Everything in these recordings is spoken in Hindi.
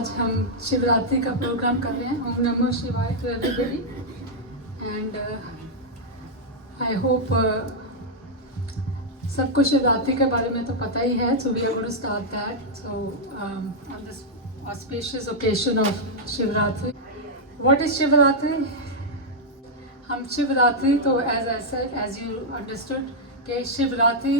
आज हम शिवरात्रि का प्रोग्राम कर रहे हैं। ओम नमो शिवाय to everybody and I hope सबको शिवरात्रि के बारे में तो पता ही है, so we are going to start that. So on this auspicious occasion of Shivratri, what is Shivratri? हम शिवरात्रि तो एज यू अंडरस्टूड कि Shivratri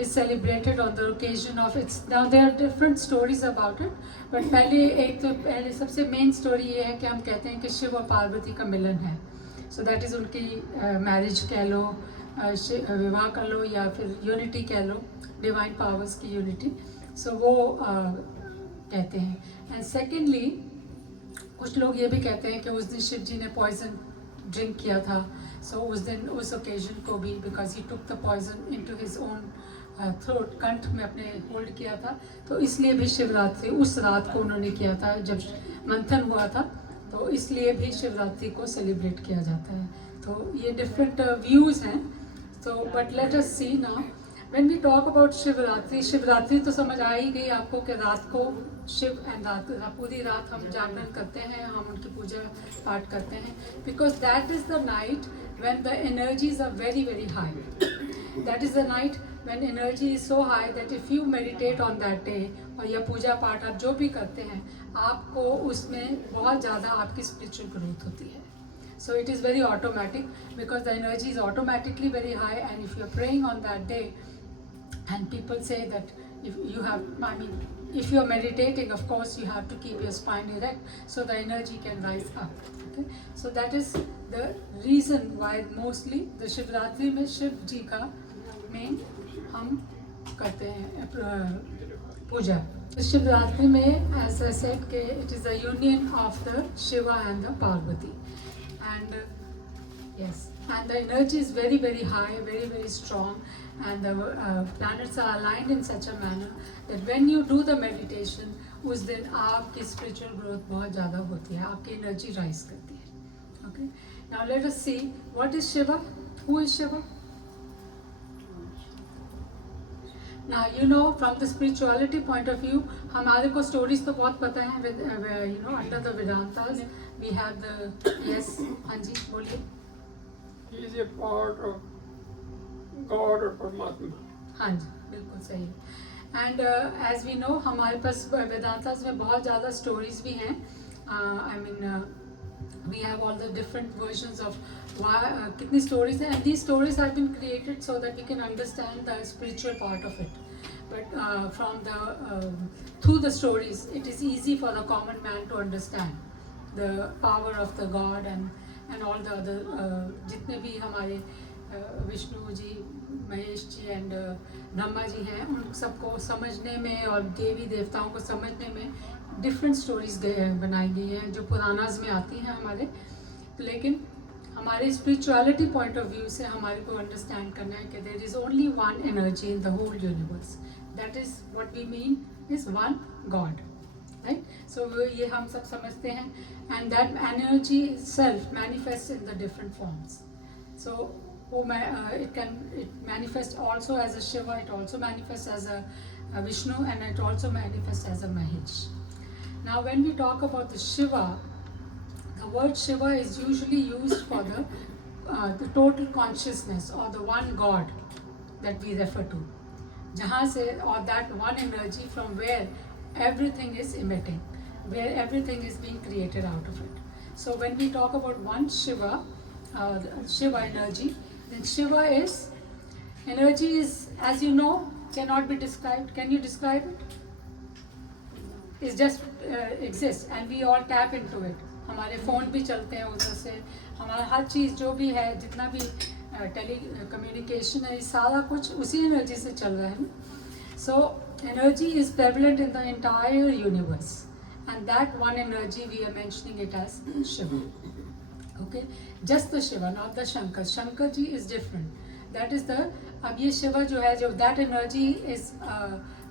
is celebrated on the occasion of its, now there are different stories about it, but पहले सबसे मेन स्टोरी ये है कि हम कहते हैं कि शिव और पार्वती का मिलन है। सो दैट इज़ उनकी मैरिज कह लो, विवाह कर लो, या फिर यूनिटी कह लो, डिवाइन पावर्स की यूनिटी। सो वो कहते हैं। एंड सेकेंडली कुछ लोग ये भी कहते हैं कि उस दिन शिव जी ने पॉइजन ड्रिंक किया था। सो उस दिन उस ओकेजन को भी, because he took the poison into his own throat, कंठ में अपने होल्ड किया था, तो इसलिए भी शिवरात्रि उस रात को उन्होंने किया था जब मंथन हुआ था, तो इसलिए भी शिवरात्रि को सेलिब्रेट किया जाता है। तो ये डिफरेंट व्यूज़ हैं। तो but let us see now when we talk about Shivratri. Shivratri तो समझ आ ही गई आपको कि रात को शिव एंड पूरी रात हम जागरण करते हैं, हम उनकी पूजा पाठ करते हैं, because that is the night when the energies are very very high. That is the night when energy is so high that if you meditate on that day, और या पूजा पाठ आप जो भी करते हैं, आपको उसमें बहुत ज़्यादा आपकी spiritual growth होती है. So it is very automatic because the energy is automatically very high, and if you are praying on that day, and people say that if you have, I mean, if you are meditating, of course you have to keep your spine erect so the energy can rise up. Okay? So that is the reason why mostly the Shivratri में शिव जी का मेन हम करते हैं पूजा। शिवरात्रि में as I said कि it is the union of the Shiva and the Parvati, and yes, and the energy is very very high, very very strong, and the planets are aligned in such a manner that when you do the meditation, उस दिन आपकी spiritual growth बहुत ज़्यादा होती है, आपकी energy rise करती है। Okay, now let us see what is Shiva. Who is Shiva? Now you know from the spirituality point of view, हमारे को stories तो बहुत पता है, you know, under the Vedantas we have the, yes, हाँ जी बोलिए। He is a part of God or Paramatma. हाँ जी बिल्कुल सही है। एंड एज वी नो हमारे पास वेदांतास में बहुत ज़्यादा स्टोरीज भी हैं। I mean we have all the different versions of कितनी स्टोरीज हैं, and these stories have been created so that we can understand the spiritual part of it, but from the through the stories it is easy for the common man to understand the power of the god and all the other जितने भी हमारे विष्णु जी, महेश जी एंड ब्रह्मा जी हैं, उन सबको समझने में और देवी देवताओं को समझने में डिफरेंट स्टोरीज बनाई गई हैं जो पुरानाज में आती हैं हमारे। लेकिन हमारे स्पिरिचुअलिटी पॉइंट ऑफ व्यू से हमारे को अंडरस्टैंड करना है कि there is only one energy in the whole universe, that is what we mean is one God, right? So ये हम सब समझते हैं, and that energy self manifest in the different forms. So it manifests also as a Shiva, it also manifests as a Vishnu, and it also manifests as a Mahesh. Now when we talk about the Shiva, the word Shiva is usually used for the total consciousness or the one God that we refer to, जहाँ से, or that one energy from where everything is emitting, where everything is being created out of it. So when we talk about one Shiva, Shiva energy, then Shiva is energy is, as you know, cannot be described. Can you describe it? It just exists and we all tap into it. हमारे फ़ोन भी चलते हैं उधर से, हमारा हर चीज़ जो भी है, जितना भी टेली कम्युनिकेशन है, सारा कुछ उसी एनर्जी से चल रहा है। So energy is prevalent in the entire universe, and that one energy we are mentioning it as Shiva. Okay, just the Shiva, not the Shankar. Shankar ji is different. That is the, अब ये Shiva जो है, जो that energy is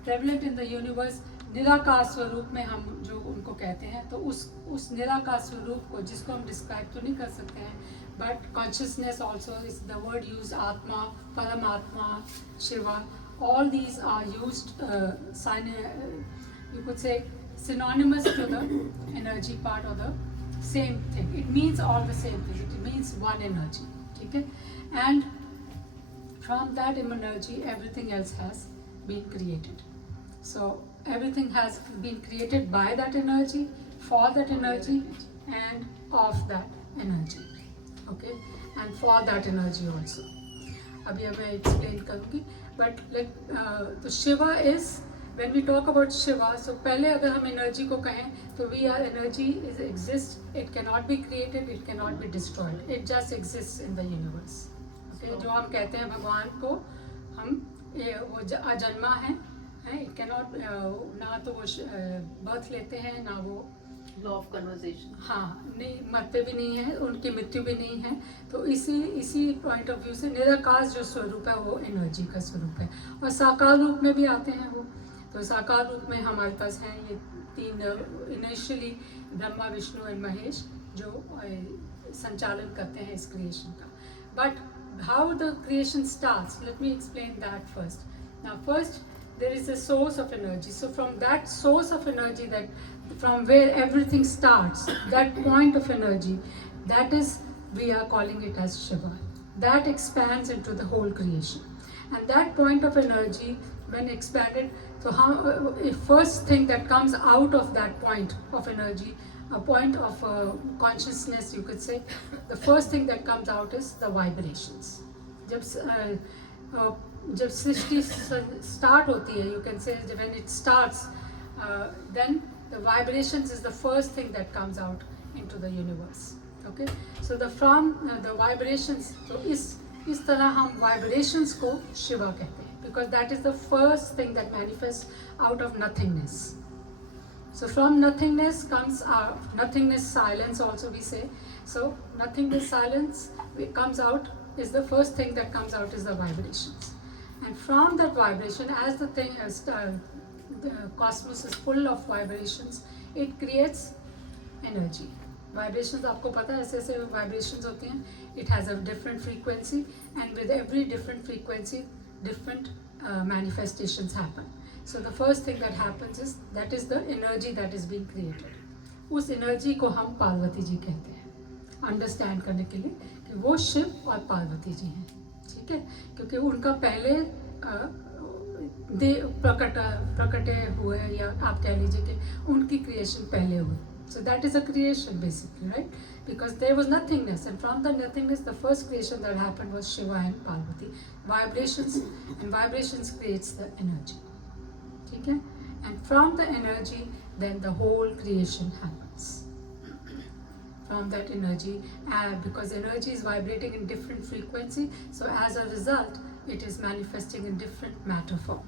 prevalent in the universe, निराकार स्वरूप में हम जो उनको कहते हैं, तो उस निराकार स्वरूप को, जिसको हम डिस्क्राइब तो नहीं कर सकते हैं, but consciousness also is the word use, आत्मा, परमात्मा, Shiva, all these are used you could say synonymous to the energy part or the same thing. It means all the same thing. It means one energy. Okay? And from that energy everything else has been created. So everything has been created by that energy, for that energy, and of that energy. Okay? And for that energy also. अभी मैं एक्सप्लेन करूँगी, बट तो Shiva is, when we talk about Shiva, so पहले अगर हम एनर्जी को कहें तो we are, energy is exist, it can not be created, it can not be destroyed, it just exist in the universe. Okay, जो हम कहते हैं भगवान को, हम वो अजन्मा है, इट कैन नॉट, ना तो वो बर्थ लेते हैं, ना वो लॉ ऑफ कन्वर्सेशन, हाँ, नहीं मरते भी नहीं है, उनकी मृत्यु भी नहीं है. तो इसी पॉइंट ऑफ व्यू से निराकार जो स्वरूप है वो एनर्जी का स्वरूप है. और साकार रूप में भी आते हैं वो. तो साकार रूप में हमारे पास हैं ये तीन, इनिशियली ब्रह्मा, विष्णु एंड महेश, जो संचालन करते हैं इस क्रिएशन का. But how the creation starts, let me explain that first. Now first there is a source of energy. So from that source of energy, that from where everything starts, that point of energy, that is, we are calling it as Shiva. That expands into the whole creation. And that point of energy, when expanded, so how, first thing that comes out of that point of energy, a point of consciousness, you could say, the first thing that comes out is the vibrations. जब सृष्टि स्टार्ट होती है, you can say when it starts, then the vibrations is the first thing that comes out into the universe. Okay, so the from the vibrations, तो इस तरह हम वाइब्रेशंस को शिवा कहते हैं, because that is the first thing that manifest out of nothingness. So from nothingness comes our nothingness silence also we say. So nothingness silence comes out, is the first thing that comes out is the vibrations. And from that vibration, as the thing the cosmos is full of vibrations, it creates energy. Vibrations, आपको पता है ऐसे ऐसे vibrations होती हैं. It has a different frequency, and with every different frequency, different manifestations happen. So the first thing that happens is that is the energy that is being created. उस energy को हम पार्वती जी कहते हैं, understand करने के लिए कि वो शिव और पार्वती जी हैं. ठीक है, क्योंकि उनका पहले प्रकटे हुए, या आप कह लीजिए कि उनकी क्रिएशन पहले हुई. So that is a creation basically, right, because there was nothingness, and from the nothingness the first creation that happened was Shiva and Parvati. Vibrations, and vibrations creates the energy. ठीक है, and from the energy then the whole creation happens. From that energy, because energy is vibrating in different frequency, so as a result it is manifesting in different matter form.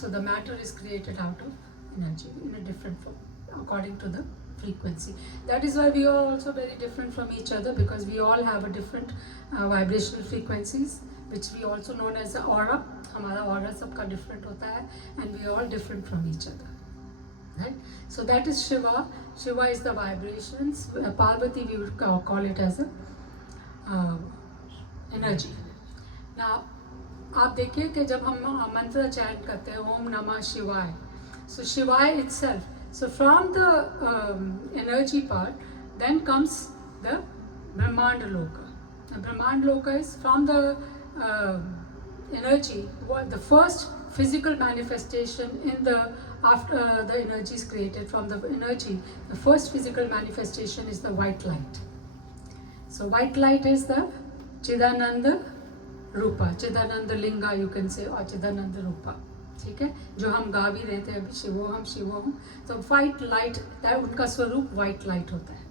So the matter is created out of energy in a different form according to the frequency. That is why we are also very different from each other, because we all have a different vibrational frequencies, which we also known as the aura. हमारा aura सबका different होता है, and we are all different from each other. Right? So that is Shiva. Shiva is the vibrations. Parvati we would call it as a energy. Now, आप देखिए कि जब हम मंत्र चैंट करते हैं ओम नमः शिवाय, so शिवाय itself. So from the energy part, then comes the Brahmanda Loka. The Brahmanda Loka is from the energy. The first physical manifestation in the, after the energy is created from the energy, the first physical manifestation is the white light. So white light is the Chidananda Rupa, Chidananda Linga you can say, or Chidananda Rupa. ठीक है, जो हम गा भी रहे थे अभी, शिवोहम. तो white light, उनका स्वरूप white light होता है.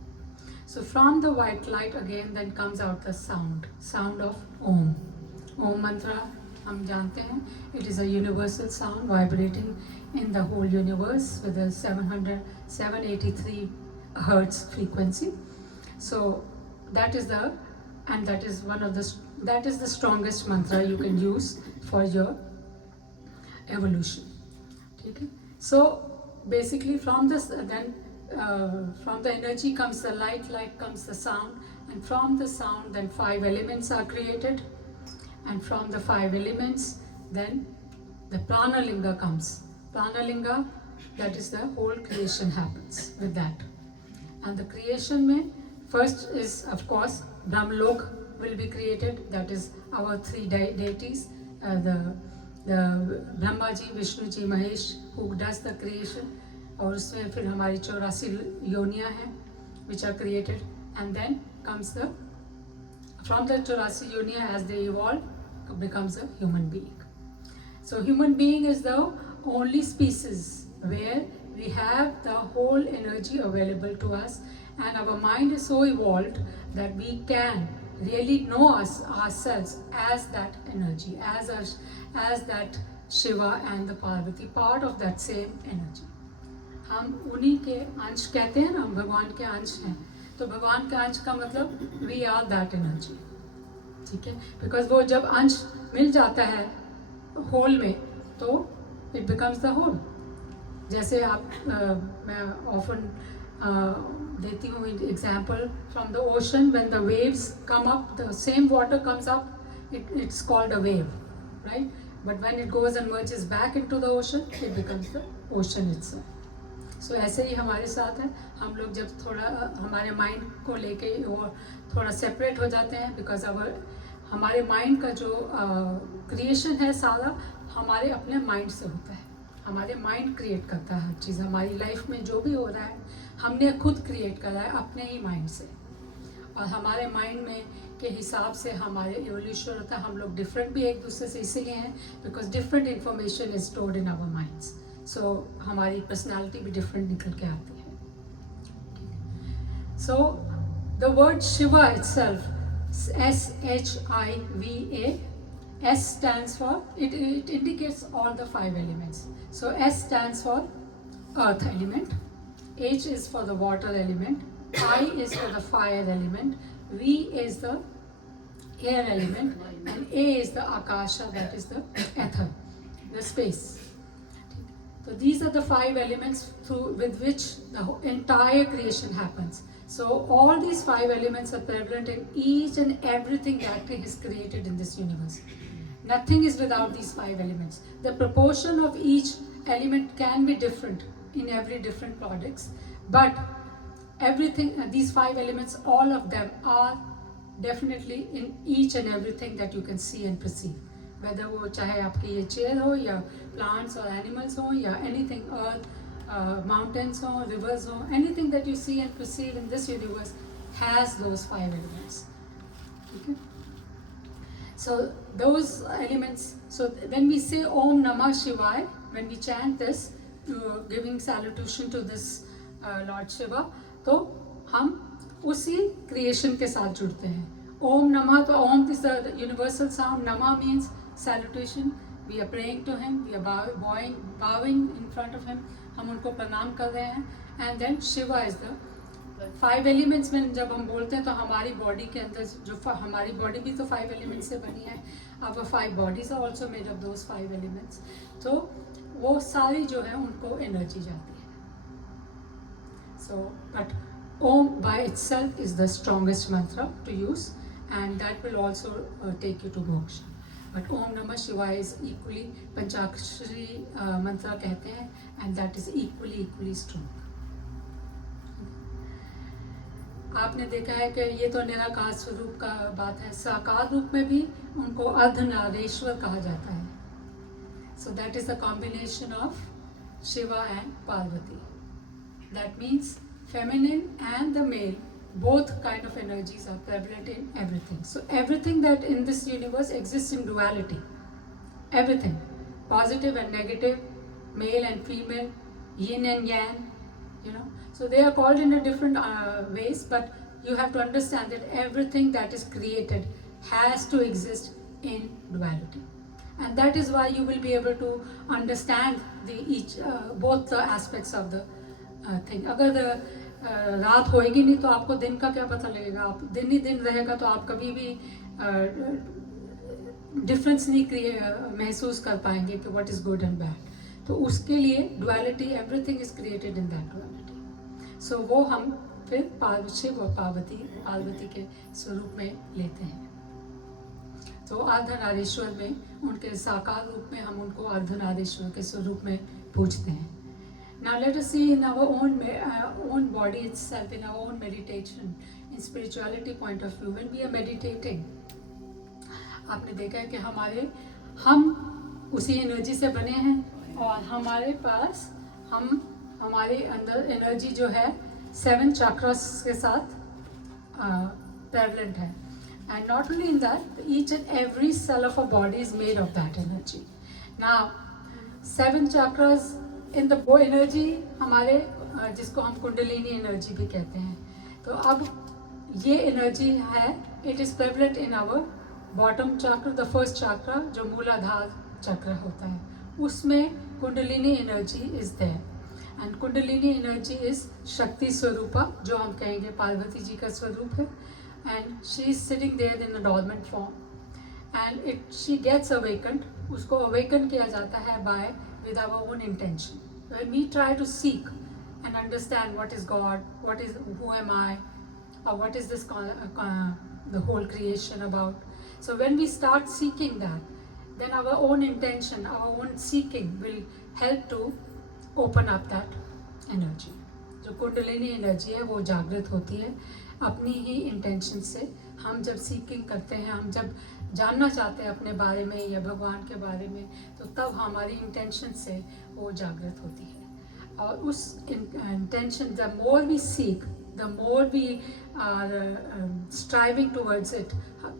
So from the white light again then comes out the sound of Om. Om mantra हम जानते हैं, it is a universal sound vibrating in the whole universe with a 783 hertz frequency. So that is the, and that is one of the, that is the strongest mantra you can use for your evolution. ठीक है. So basically from this from the energy comes the light comes the sound, and from the sound then 5 elements are created, and from the 5 elements then the pranalinga comes. Pranalinga, that is the whole creation happens with that. And the creation mein first is of course Brahmlok will be created, that is our 3 deities, the Brahma ji, Vishnu ji, Mahesh, who does the creation. और उसमें फिर हमारी 84 योनियाँ हैं which are created, and then comes the from the 84 योनियाँ as they evolve becomes a human being. So human being is the only species where we have the whole energy available to us, and our mind is so evolved that we can really know ourselves as that energy, as that Shiva and the Parvati, part of that same energy. हम उन्हीं के अंश कहते हैं ना, हम भगवान के अंश हैं, तो भगवान के अंश का मतलब वी आर दैट एनर्जी, ठीक है, बिकॉज वो जब अंश मिल जाता है होल में तो इट बिकम्स द होल. जैसे आप मैं ऑफन देती हूँ example from the ocean, when the waves come up, the same water comes up, it's called a wave, right? But when it goes and merges back into the ocean, it becomes the ocean itself. So ऐसे ही हमारे साथ है, हम लोग जब थोड़ा हमारे माइंड को लेके और थोड़ा सेपरेट हो जाते हैं, बिकॉज हमारे माइंड का जो क्रिएशन है सारा हमारे अपने माइंड से होता है. हमारे माइंड क्रिएट करता है हर चीज़. हमारी लाइफ में जो भी हो रहा है हमने खुद क्रिएट करा है अपने ही माइंड से, और हमारे माइंड में के हिसाब से हमारे एवोल्यूशन होता है. हम लोग डिफरेंट भी एक दूसरे से इसीलिए हैं because different information is stored in our minds. So हमारी पर्सनालिटी भी डिफरेंट निकल के आती है. So the word Shiva itself, SHIVA, S stands for, it indicates all the 5 elements. So S stands for earth element, H is for the water element, I is for the fire element, V is the air element, and A is the akasha, that is the ether, the space. So these are the 5 elements with which the entire creation happens. So all these 5 elements are prevalent in each and everything that is created in this universe. Nothing is without these 5 elements. The proportion of each element can be different in every different products, but everything, these 5 elements, all of them are definitely in each and everything that you can see and perceive. Whether वो चाहे आपकी ये चेयर हो या plants or animals हो या anything, earth, mountains हो, rivers हो, anything that you see and perceive in this universe has those 5 elements. Okay? So those elements, so when we say Om Namah Shivaya, when we chant this, giving salutation to this Lord Shiva, तो हम उसी creation के साथ जुड़ते हैं. Om Namah, तो Om is the universal sound, Namah means salutation, we are praying to him, we are bowing in front of him, हम उनको प्रणाम कर रहे हैं. And then Shiva is the 5 elements में जब हम बोलते हैं तो हमारी बॉडी के अंदर जो हमारी बॉडी भी तो 5 elements से बनी है. Our 5 bodies are also made of those 5 elements. तो वो सारी जो है उनको एनर्जी जाती है. So but Om by itself is the strongest mantra to use, and that will also take you to moksha. But Om Namah Shivaya is equally, Panchakshari mantra कहते हैं, and that is equally strong. आपने देखा है कि ये तो निराकार स्वरूप का बात है, साकार रूप में भी उनको अर्धनारीश्वर कहा जाता है. So that is the combination of Shiva and Parvati. That means feminine and the male, both kind of energies are prevalent in everything. So everything that in this universe exists in duality, everything, positive and negative, male and female, yin and yang, you know. So they are called in a different ways, but you have to understand that everything that is created has to exist in duality. And that is why you will be able to understand both the aspects of the thing. अगर रात होएगी नहीं तो आपको दिन का क्या पता लगेगा. आप दिन ही दिन रहेगा तो आप कभी भी डिफरेंस नहीं महसूस कर पाएंगे कि what is good and bad. तो उसके लिए duality, everything is created in that duality. So वो हम फिर शिव और पार्वती के स्वरूप में लेते हैं। तो अर्धनारीश्वर में उनके साकार रूप में हम उनको अर्धनारीश्वर के स्वरूप में पूजते हैं। Now let us see in our own body itself, in our own meditation, in spirituality point of view, when we are meditating, आपने देखा है कि हम उसी एनर्जी से बने हैं और हमारे पास हमारे अंदर एनर्जी जो है 7 चक्रास के साथ prevalent है। And not only in that, each and every cell of our body is made of that energy. Now 7 chakras in the वो एनर्जी हमारे जिसको हम कुंडलिनी एनर्जी भी कहते हैं। तो अब ये एनर्जी है, it is prevalent in our bottom chakra, the first chakra जो मूलाधार चक्र होता है, उसमें kundalini energy is there. And kundalini energy is shakti swarupa, जो हम कहेंगे पार्वती जी का स्वरूप है। And she is sitting there in a dormant form and she gets awakened, उसको अवेकन किया जाता है by with our own intention. When we try to seek and understand what is God, who am I, or what is this the whole creation about. So when we start seeking that, then our own intention, our own seeking will help to open up that energy. जो कुंडलिनी एनर्जी है वो जागृत होती है अपनी ही इंटेंशन से। हम जब सीकिंग करते हैं, हम जब जानना चाहते हैं अपने बारे में या भगवान के बारे में, तो तब हमारी इंटेंशन से वो जागृत होती है। और उस intention, the more we seek, the more we are striving towards it,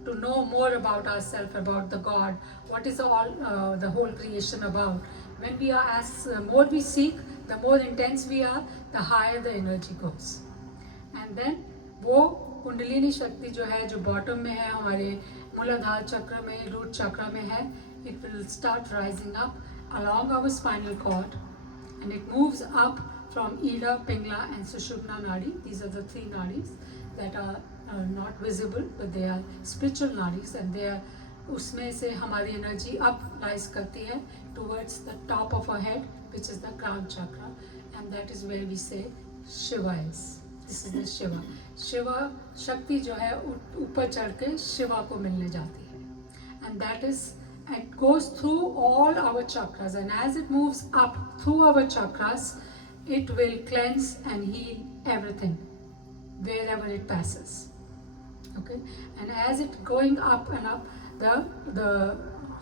to know more about ourselves, about the God, what is all the whole creation about. When we are more we seek, the more intense we are, the higher the energy goes. And then वो कुंडलिनी शक्ति जो है, जो बॉटम में है, हमारे मूलाधार चक्र में, रूट चक्र में है, it will start rising up along our spinal cord and it moves up from Ida, Pingla and Sushumna Nadi. These are the 3 nadis that are not visible, but they are spiritual nadis, and they are उसमें से हमारी एनर्जी अप राइज करती है towards the top of our head, which is the crown chakra, and that is where we say Shiva is. This is the Shiva. Shiva शक्ति जो है ऊपर चढ़ के शिवा को मिलने जाती है, and that is, it goes through all our chakras, and as it moves up through our chakras, it will cleanse and heal everything wherever it passes. Okay, and as it going up and up, the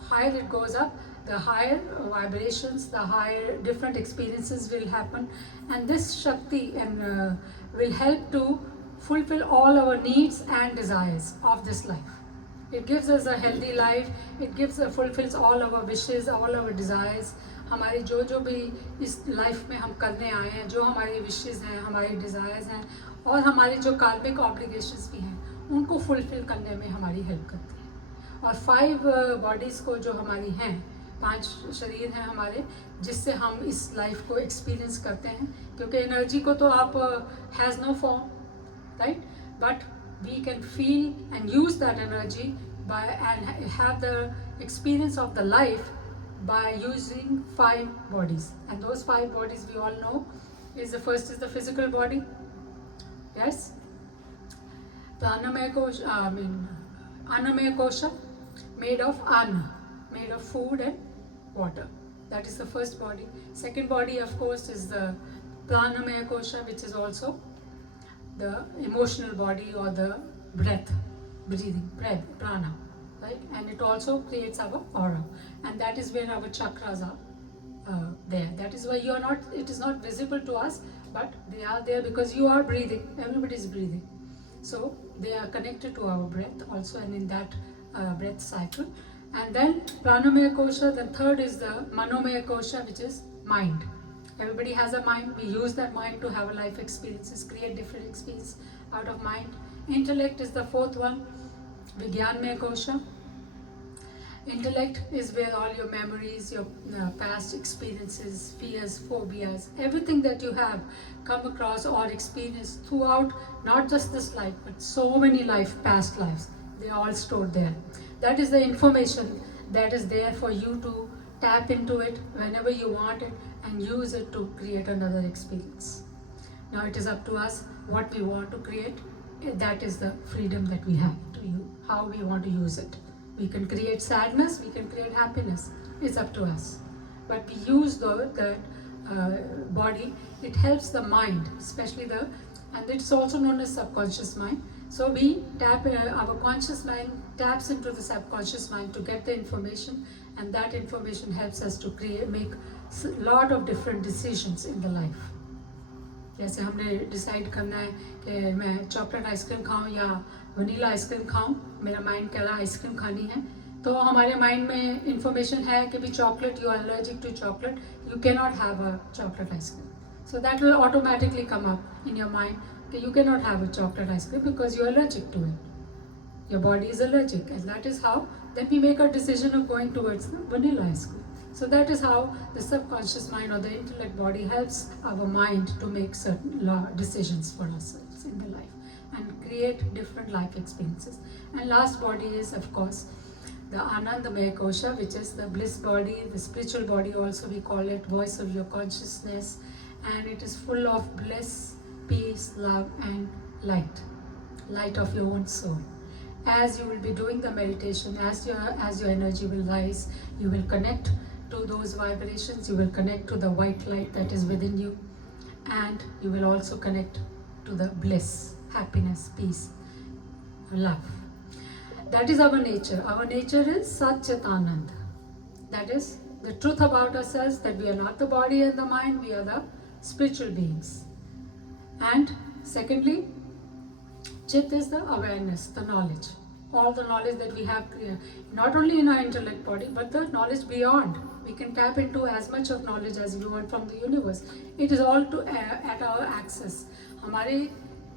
higher it goes up, the higher vibrations, the higher different experiences will happen, and this Shakti and will help to fulfill all our needs and desires of this life. It gives us a healthy life, it fulfills all our wishes, all our desires. हमारी जो भी इस लाइफ में हम करने आए हैं, जो हमारी विशेज़ हैं, हमारी डिज़ायर्स हैं, और हमारी जो कार्मिक ऑब्लिगेशंस भी हैं, उनको फुलफिल करने में हमारी हेल्प करती है। और 5 बॉडीज़ को जो हमारी हैं, 5 शरीर हैं हमारे, जिससे हम इस लाइफ को एक्सपीरियंस करते हैं, क्योंकि एनर्जी को तो आप has no form, right, but we can feel and use that energy by and have the experience of the life by using 5 bodies. And those 5 bodies we all know is the first is the physical body. Yes, the Annamaya Kosha, made of Anna, made of food and water. That is the first body. Second body, of course, is the Pranamaya Kosha, which is also the emotional body or the breath. Breathing, breath, prana, right? And it also creates our aura, and that is where our chakras are there. That is why you are not, it is not visible to us, but they are there because you are breathing, everybody is breathing. So they are connected to our breath also, and in that breath cycle. And then Pranamaya Kosha, the third is the Manomaya Kosha, which is mind. Everybody has a mind, we use that mind to have a life experiences, create different experiences out of mind. Intellect is the fourth one, Vigyanmaya Kosha. Intellect is where all your memories, your past experiences, fears, phobias, everything that you have come across or experienced throughout, not just this life, but so many past lives, they are all stored there. That is the information that is there for you to tap into it whenever you want it and use it to create another experience. Now it is up to us what we want to create. That is the freedom that we have to use, how we want to use it. We can create sadness, we can create happiness. It's up to us. But we use the body, it helps the mind, especially and it's also known as subconscious mind. So we tap, our conscious mind taps into the subconscious mind to get the information, and that information helps us to make a lot of different decisions in the life. जैसे हमने डिसाइड करना है कि मैं चॉकलेट आइसक्रीम खाऊं या वनीला आइसक्रीम खाऊं, मेरा माइंड कह रहा है आइसक्रीम खानी है, तो हमारे माइंड में इंफॉर्मेशन है कि भी chocolate, you are allergic to chocolate, you can not have a chocolate ice cream. So that will automatically come up in your mind कि you cannot have a chocolate ice cream because you are allergic to it. Your body is allergic, and that is how then we make a decision of going towards the vanilla ice cream. So that is how the subconscious mind or the intellect body helps our mind to make certain decisions for ourselves in the life and create different life experiences. And last body is, of course, the Anandamaya Kosha, which is the bliss body, the spiritual body also we call it, voice of your consciousness, and it is full of bliss, peace, love and light of your own soul. As you will be doing the meditation, as your energy will rise, you will connect to those vibrations, you will connect to the white light that is within you, and you will also connect to the bliss, happiness, peace, love. That is our nature. Our nature is Sat Chit Anand. That is the truth about ourselves, that we are not the body and the mind, we are the spiritual beings. And secondly, Chit is the awareness, the knowledge. All the knowledge that we have, not only in our intellect body, but the knowledge beyond. We can tap into as much of knowledge as we want from the universe. It is all at our access. हमारे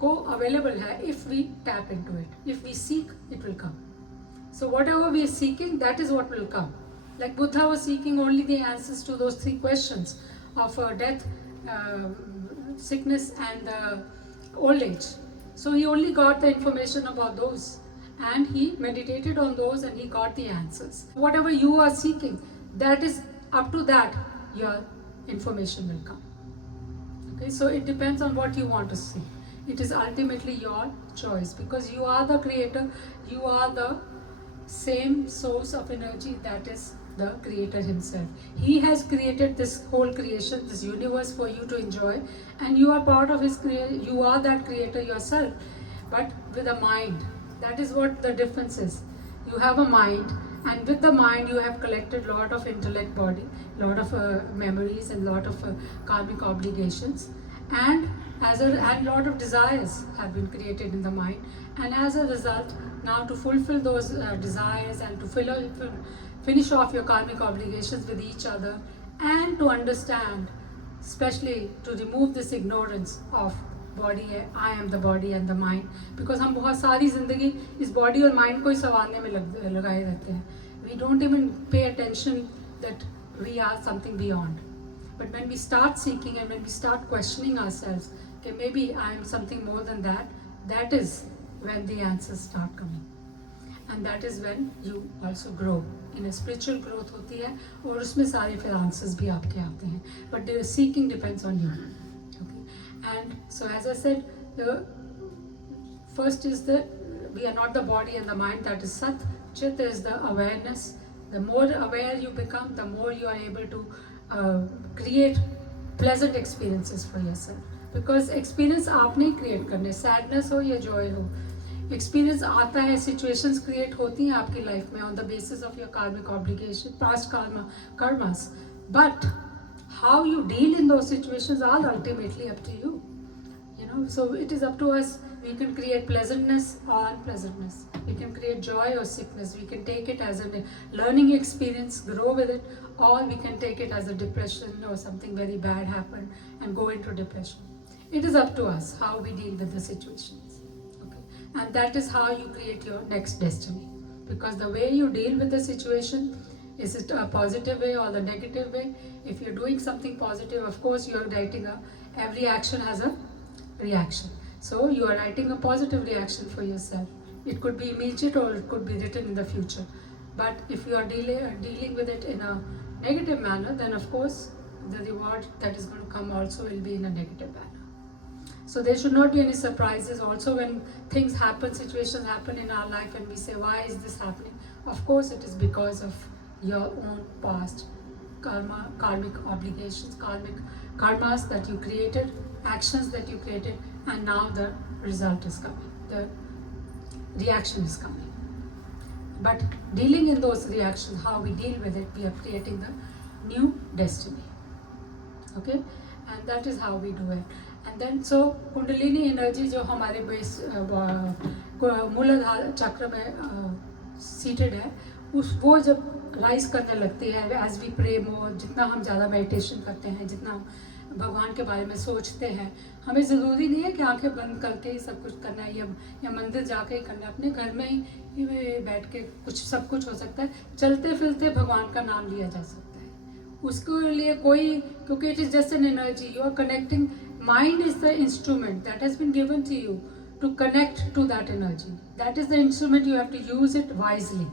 को available है if we tap into it. If we seek, it will come. So whatever we are seeking, that is what will come. Like Buddha was seeking only the answers to those 3 questions of death, sickness and old age. So he only got the information about those, and he meditated on those and he got the answers. Whatever you are seeking, that is up to that your information will come. Okay, so it depends on what you want to see. It is ultimately your choice, because you are the creator, you are the same source of energy that is the creator himself. He has created this whole creation, this universe for you to enjoy, and you are part of his creation. You are that creator yourself, but with a mind. That is what the difference is. You have a mind, and with the mind you have collected lot of intellect body, lot of memories and lot of karmic obligations, and and lot of desires have been created in the mind, and as a result, now to fulfill those desires and to finish off your karmic obligations with each other, and to understand, especially to remove this ignorance of body है, I am the body and the mind, because हम बहुत सारी ज़िंदगी इस body और mind को ही संवारने में लगाए रहते हैं. We don't even pay attention that we are something beyond. But when we start seeking and when we start questioning ourselves, okay, maybe I am something more than that, that is when the answers start coming. And that is when you also grow. In a spiritual growth होती है और उसमें सारे फिर answers भी आपके आते हैं. But the seeking depends on you. Okay. And so as I said, the first is that we are not the body and the mind, that is Sat. Chit is the awareness. The more aware you become, the more you are able to create pleasant experiences for yourself. Because experience आप नहीं create करने, sadness हो या joy हो. Experience आता है, situations create होती हैं आपकी life में on the basis of your karmic obligation, past karmas. But how you deal in those situations are ultimately up to you. You know, so it is up to us. We can create pleasantness or unpleasantness. We can create joy or sickness. We can take it as a learning experience, grow with it, or we can take it as a depression or something very bad happened and go into depression. It is up to us how we deal with the situations. Okay? And that is how you create your next destiny. Because the way you deal with the situation, is it a positive way or the negative way? If you're doing something positive, of course you are writing every action has a reaction. So you are writing a positive reaction for yourself. It could be immediate or it could be written in the future. But if you are dealing with it in a negative manner, then of course the reward that is going to come also will be in a negative manner. So there should not be any surprises. Also, when things happen, situations happen in our life, and we say, why is this happening? Of course, it is because of your own past karmic obligations, karmas that you created, actions that you created, and now the result is coming, the reaction is coming. But dealing in those reactions, how we deal with it, we are creating the new destiny. Okay, and that is how we do it. And then so kundalini energy जो हमारे बेस मूलाधार चक्र में सीटेड है, उस वो जब राइज करने लगती है एज वी प्रे मोर, जितना हम ज़्यादा मेडिटेशन करते हैं, जितना हम भगवान के बारे में सोचते हैं, हमें ज़रूरी नहीं है कि आंखें बंद करके ही सब कुछ करना है या मंदिर जाके ही करना है. अपने घर में ही बैठ के सब कुछ हो सकता है. चलते फिरते भगवान का नाम लिया जा सकता है. उसके लिए कोई, क्योंकि it is just an energy, you are connecting. Mind is the instrument that has been given to you to connect to that energy. That is the instrument, you have to use it wisely.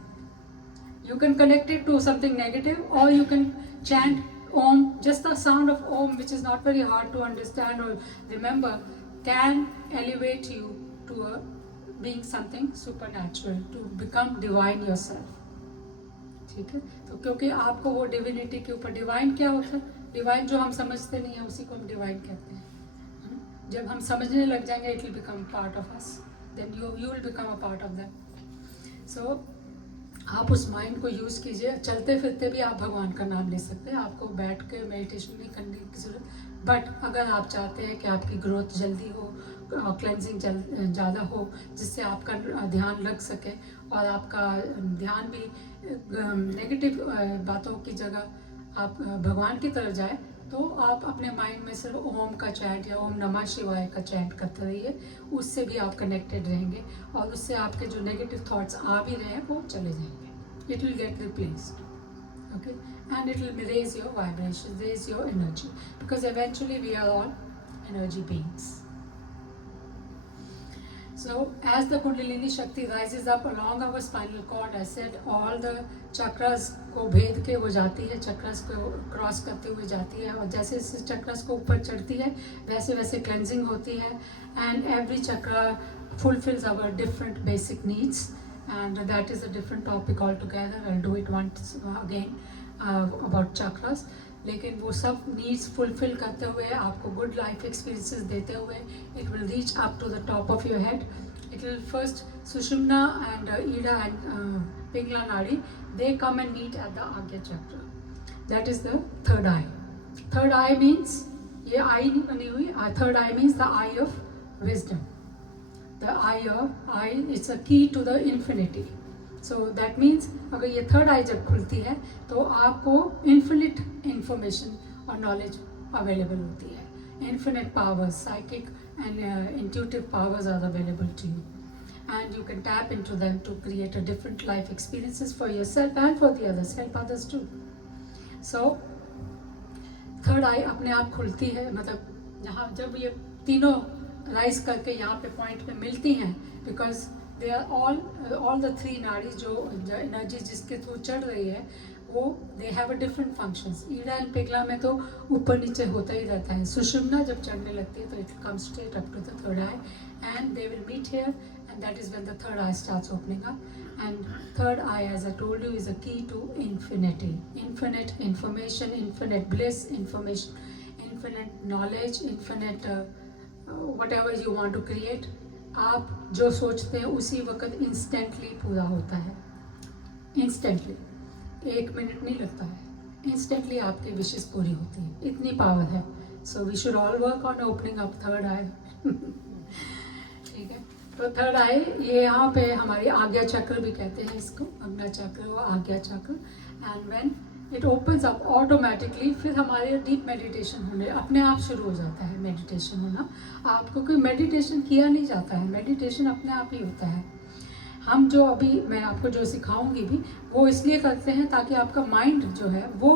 You can connect it to something negative, or you can chant Om. Just the sound of Om, which is not very hard to understand or remember, can elevate you to being something supernatural, to become divine yourself. ठीक है, तो क्योंकि आपको वो डिविनिटी के ऊपर, डिवाइन क्या होता है? डिवाइन जो हम समझते नहीं है, उसी को हम डिवाइन कहते हैं. जब हम समझने लग जाएंगे, it will become part of us, then you will become a part of that. So आप उस माइंड को यूज़ कीजिए. चलते फिरते भी आप भगवान का नाम ले सकते हैं. आपको बैठ के मेडिटेशन नहीं करने की ज़रूरत. बट अगर आप चाहते हैं कि आपकी ग्रोथ जल्दी हो, क्लेंजिंग ज़्यादा हो, जिससे आपका ध्यान लग सके और आपका ध्यान भी नेगेटिव बातों की जगह आप भगवान की तरफ जाए, तो आप अपने माइंड में सिर्फ ओम का चैंट या ओम नमः शिवाय का चैंट करते रहिए. उससे भी आप कनेक्टेड रहेंगे और उससे आपके जो नेगेटिव थॉट्स आ भी रहे हैं वो चले जाएंगे. It will get replaced. Okay, and it will raise your vibration, raise your energy, because eventually we are all energy beings. So as the Kundalini Shakti rises up along our spinal cord, I said all the chakras को भेद के वो जाती है, chakras को क्रॉस करते हुए जाती है, और जैसे जैसे chakras को ऊपर चढ़ती है वैसे वैसे cleansing होती है, and every chakra fulfills our different basic needs. And that is a different topic altogether. I'll do it once again about chakras. लेकिन वो सब नीड्स फुलफिल करते हुए, आपको गुड लाइफ एक्सपीरियंसेस देते हुए, it will reach up to the top of your head. It will first Sushumna and Ida and Pingala nadi, they come and meet at the Ajna chakra. That is the third eye. Third eye means, ये आई नहीं बनी हुई. Third eye means the eye of wisdom. The eye is a key to the infinity. So that means अगर ये थर्ड आई जब खुलती है तो आपको infinite information और knowledge available होती है. Infinite powers, psychic and intuitive powers are available to you, and you can tap into them to create a different life experiences for yourself and for the others, help others too. So third eye अपने आप खुलती है, मतलब यहाँ जब ये तीनों राइज करके यहाँ पे पॉइंट पे मिलती हैं, because they are all the three nadi जो एनर्जी जिसके थ्रू चढ़ रही है, वो they have a different functions. Ida and Pingala में तो ऊपर नीचे होता ही रहता है. सुषुम्ना जब चढ़ने लगती है तो it comes straight up to the third eye, and they will meet here, and that is when the third eye starts opening up. And third eye, as I told you, is a key to infinity. Infinite information, infinite bliss, infinite knowledge, infinite whatever you want to create. आप जो सोचते हैं उसी वक्त इंस्टेंटली पूरा होता है. इंस्टेंटली, 1 मिनट नहीं लगता है. इंस्टेंटली आपकी विशेष पूरी होती है. इतनी पावर है. So we should all work on opening up third eye. ठीक है, तो थर्ड आई ये यहाँ पे हमारी आज्ञा चक्र भी कहते हैं इसको, आज्ञा चक्र व आज्ञा चक्र. And when it opens up automatically, फिर हमारे डीप मेडिटेशन होने अपने आप शुरू हो जाता है. मेडिटेशन होना, आपको कोई मेडिटेशन किया नहीं जाता है, मेडिटेशन अपने आप ही होता है. हम जो अभी मैं आपको जो सिखाऊंगी भी, वो इसलिए करते हैं ताकि आपका माइंड जो है वो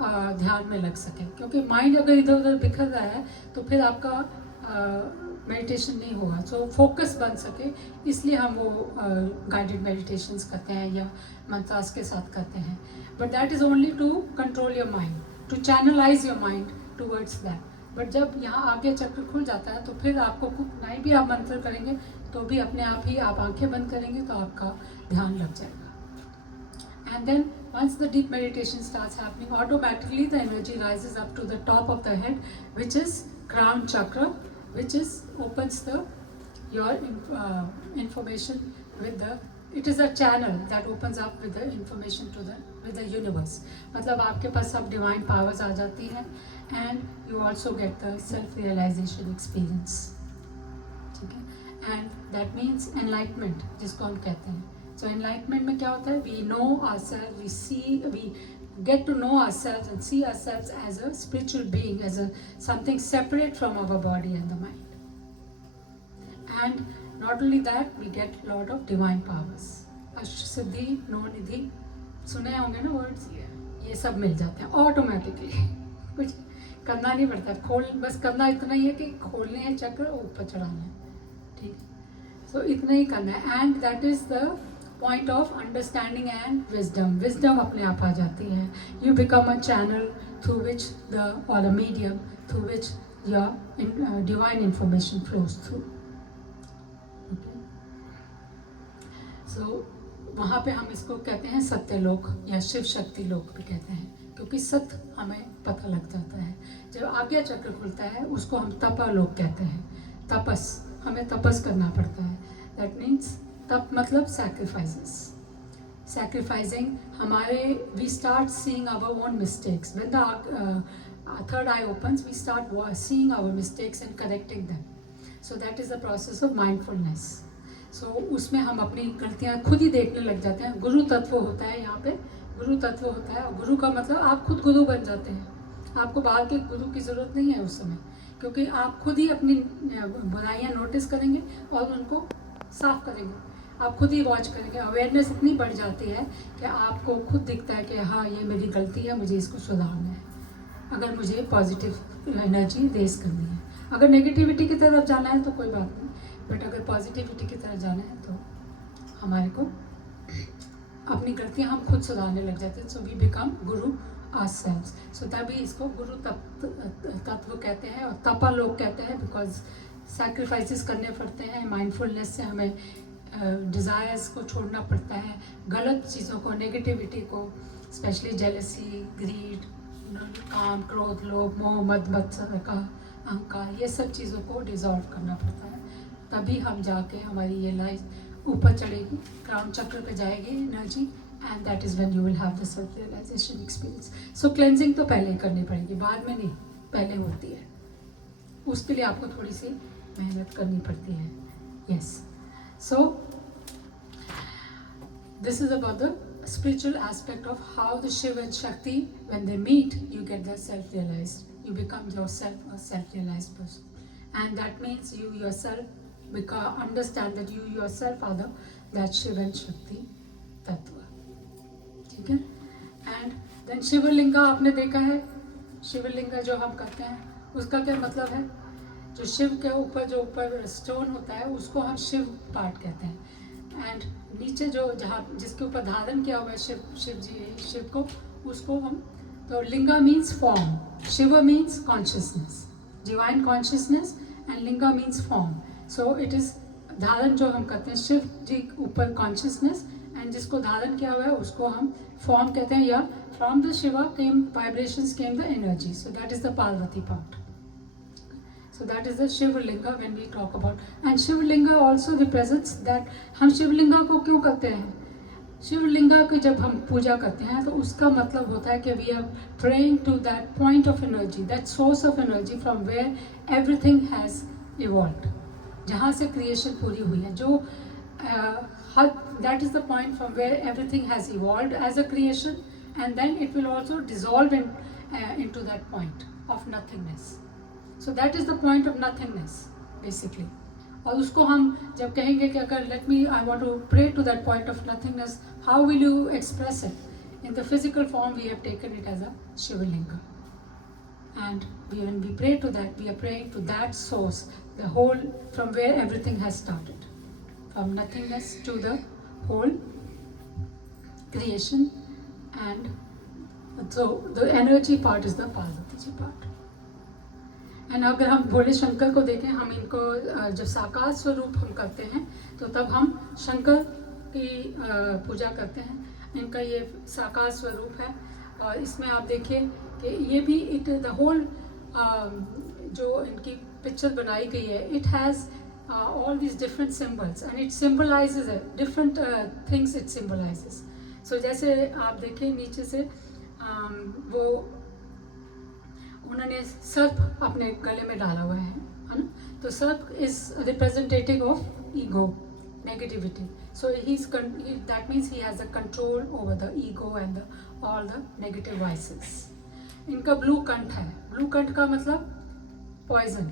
ध्यान में लग सके. क्योंकि माइंड अगर इधर उधर बिखर रहा है तो फिर आपका मेडिटेशन नहीं होगा, सो फोकस बन सके इसलिए हम वो गाइडेड मेडिटेशंस करते हैं या मंत्रास के साथ करते हैं. But that is only to control your mind, to channelise your mind towards that. But जब यहाँ आगे चक्र खुल जाता है तो फिर आपको कुछ नहीं भी आप मंत्र करेंगे तो भी अपने आप ही आप आंखें बंद करेंगे तो आपका ध्यान लग जाएगा. And then once the deep meditation starts happening, automatically the energy rises up to the top of the head, which is crown chakra, which is opens the your information with the, it is a channel that opens up with the information to the with the universe. मतलब आपके पास सब divine powers आ जाती हैं and you also get the self realization experience. ठीक है, and that means enlightenment जिसको हम कहते हैं. So enlightenment में क्या होता है? We know ourselves, we see, we get to know ourselves and see ourselves as a spiritual being, as a something separate from our body and the mind. And not only that, we get a lot of divine powers. अष्टसिद्धि, नौ निधि, सुने होंगे ना वर्ड्स, ये सब मिल जाते हैं ऑटोमेटिकली. कुछ करना नहीं पड़ता, बस करना इतना ही है कि खोलने हैं चक्र और ऊपर चढ़ाना है. ठीक, सो इतना ही करना है. And that is the point of understanding and wisdom. Wisdom अपने आप आ जाती है. You become a channel through which the और a medium through which your divine information flows through. So वहाँ पे हम इसको कहते हैं सत्यलोक या शिव शक्ति लोक भी कहते हैं, क्योंकि सत्य हमें पता लग जाता है. जब आज्ञा चक्र खुलता है उसको हम तपालोक कहते हैं. तपस, हमें तपस करना पड़ता है. दैट मीन्स तप मतलब सैक्रिफाइसेस. सैक्रिफाइसिंग हमारे, we start seeing our own mistakes. When the third eye opens we start seeing our mistakes and correcting them. So that is the process of mindfulness. So उसमें हम अपनी गलतियाँ खुद ही देखने लग जाते हैं. गुरु तत्व होता है यहाँ पे, गुरु तत्व होता है. और गुरु का मतलब आप खुद गुरु बन जाते हैं. आपको बाहर के गुरु की ज़रूरत नहीं है उस समय, क्योंकि आप खुद ही अपनी बुराइयाँ नोटिस करेंगे और उनको साफ करेंगे. आप खुद ही वॉच करेंगे. अवेयरनेस इतनी बढ़ जाती है कि आपको खुद दिखता है कि हाँ ये मेरी गलती है, मुझे इसको सुधारना है. अगर मुझे पॉजिटिव एनर्जी रेस करनी है, अगर नेगेटिविटी की तरफ जाना है तो कोई बात नहीं, बट अगर पॉजिटिविटी की तरफ जाना है तो हमारे को अपनी गलतियाँ हम खुद सुधारने लग जाते हैं. So we become Guru ourselves. सो तभी इसको गुरु तत्व कहते हैं और तपा लोग कहते हैं, बिकॉज सैक्रिफाइसेस करने पड़ते हैं. माइंडफुलनेस से हमें डिज़ायर्स को छोड़ना पड़ता है, गलत चीज़ों को, नेगेटिविटी को, स्पेशली जेलसी, ग्रीड, काम, क्रोध, लोभ, मोह, मद, मत्सर का अहंकार, ये सब चीज़ों को डिज़ॉल्व करना पड़ता है. तभी हम जाके हमारी ये लाइफ ऊपर चढ़ेगी, क्राउन चक्र पे जाएगी energy, and that is when you will have the self realisation experience. So cleansing तो पहले ही करनी पड़ेगी, बाद में नहीं, पहले होती है. उसके लिए आपको थोड़ी सी मेहनत करनी पड़ती है. Yes. So, this is about the spiritual aspect of how the Shiva and Shakti, when they meet, you get the self-realized. You become yourself a self-realized person. And that means you yourself understand that you yourself are that Shiva and Shakti tattva. ठीक है? And then शिवलिंगा आपने देखा है, शिवलिंगा जो हम करते हैं उसका क्या मतलब है? जो शिव के ऊपर जो ऊपर स्टोन होता है उसको हम शिव पार्ट कहते हैं. एंड नीचे जो जहाँ जिसके ऊपर धारण किया हुआ है शिव को, उसको हम, तो linga means form, Shiv means consciousness, divine consciousness, and linga means form. So it is dharan जो हम करते हैं शिव जी ऊपर कॉन्शियसनेस, एंड जिसको धारण किया हुआ है उसको हम फॉर्म कहते हैं, या from the Shiva came vibrations came the energy. So that is the Parvati part. So that is the Shivlinga when we talk about. And Shivlinga also represents that हम शिवलिंगा को क्यों करते हैं? शिवलिंगा की जब हम पूजा करते हैं तो उसका मतलब होता है कि we are praying to that point of energy, that source of energy from where everything has evolved. जहाँ से creation पूरी हुई है, जो that is the point from where everything has evolved as a creation, and then it will also dissolve into that point of nothingness. So that is the point of nothingness basically. और उसको हम जब कहेंगे कि अगर I want to pray to that point of nothingness, how will you express it? In the physical form we have taken it as a Shivalinga. And when we pray to that, we are praying to that source, the whole, from where everything has started, from nothingness to the whole creation. And so the energy part is the Parvati ji part. And अगर हम भोले शंकर को देखें, हम इनको जब साकार स्वरूप हम करते हैं तो तब हम शंकर की पूजा करते हैं. इनका ये साकार स्वरूप है. और इसमें आप देखिए कि ये भी इट द होल जो इनकी पिक्चर बनाई गई है, it has all these different symbols and it symbolises different things. It symbolises. So जैसे आप देखिए नीचे से वो उन्होंने सर्प अपने गले में डाला हुआ है ना. तो सर्प is representative of ego, negativity. So that means he has a control over the ego and all the negative vices. इनका ब्लू कंठ है. ब्लू कंठ का मतलब पॉइजन.